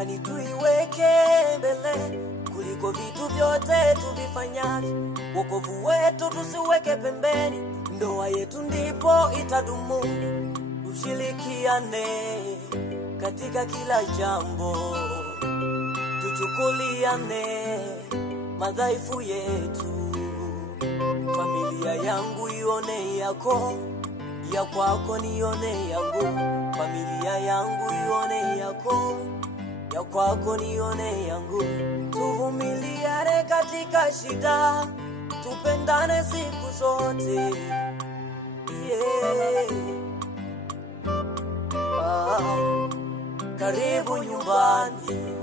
Imani tuiweke mbele kuliko vitu vyote tuvifanyavyo. Wokovu wetu tusiweke pembeni, ndoa yetu ndipo itadumu. Tushirikiane katika kila jambo, tuchukuliane madhaifu yetu. Familia yangu ione yako, ya kwako nione yangu. Familia yangu ione yako, ya kwako nione yangu. Tuvumiliane katika shida, tupendane siku zote. Yeah. Karibu nyumbani,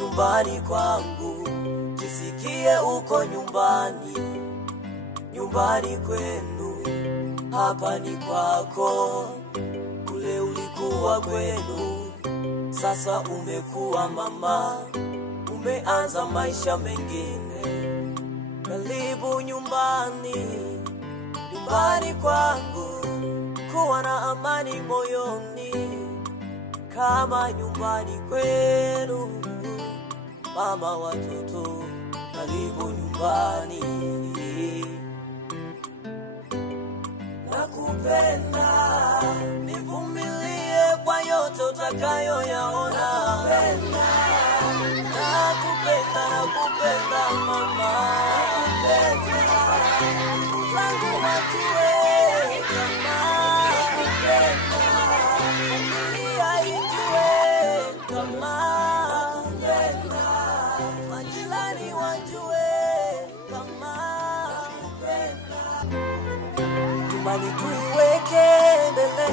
nyumbani kwangu. Jisikie uko nyumbani, nyumbani kwenu. Hapa ni kwako, kule ulikuwa kwenu. Sasa umekuwa mama, umeanza maisha mengine. Karibu nyumbani, nyumbani kwangu. Kuwa na amani moyoni, kama nyumbani kwenu. Mama watoto, karibu nyumbani. Nakupenda, nivumilie kwa yote utakayoyaona. Nakupenda, nakupenda mama. Ndugu zangu wajue kama nakupenda, familia ijue kama nakupenda, majirani wajue kama nakupenda. Imani tuiweke mbele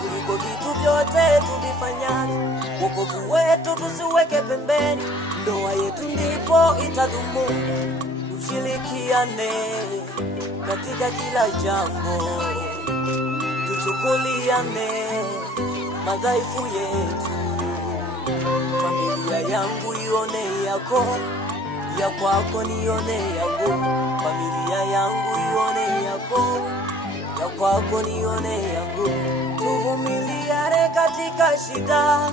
kuliko vitu vyote tuvifanyavyo. Wokovu wetu tusiweke pembeni, ndoa yetu ndipo itadumu. Tushirikiane katika kila jambo, tuchukuliane madhaifu yetu. Familia yangu ione yako, ya kwako nione yangu. Familia yangu ione yako, ya kwako nione yangu. Tuvumiliane katika shida,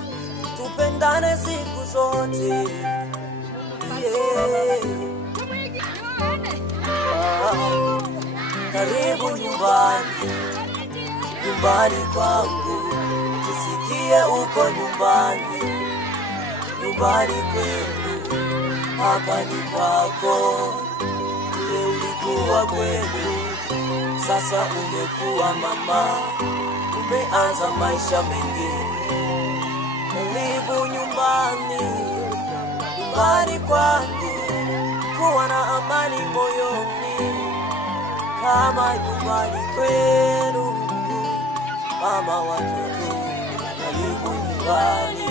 tupendane siku zote. Yeah. Karibu nyumbani, nyumbani kwangu. Jisikie uko nyumbani, nyumbani kwenu. Hapa ni kwako, kule ulikuwa kwenu. Sasa umekuwa mama, umeanza maisha mengine. Karibu nyumbani, nyumbani kwangu. Kuwa na amani moyoni, kama nyumbani kwenu. Mama watoto, karibu nyumbani.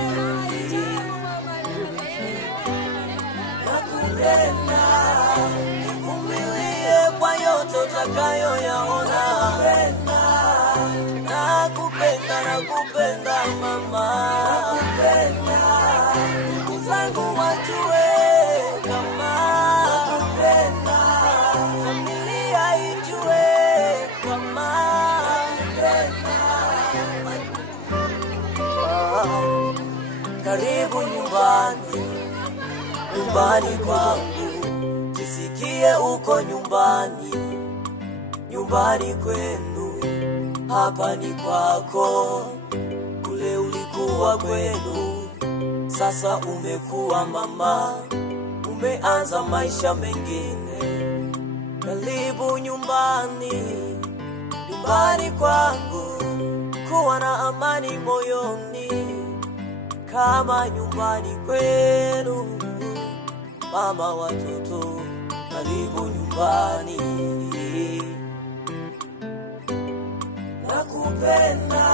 Nakupenda, nivumilie kwa yote utakayoyaona. Nakupenda, nakupenda mama. Ndugu zangu wajue kama nakupenda, familia ijue kama nakupenda. Karibu nyumbani, nyumbani kwangu. Jisikie uko nyumbani, nyumbani kwenu. Hapa ni kwako, kule ulikuwa kwenu. Sasa umekuwa mama, umeanza maisha mengine. Karibu nyumbani, nyumbani kwangu. Kuwa na amani moyoni, kama nyumbani kwenu. Mama watoto, karibu nyumbani. Nakupenda.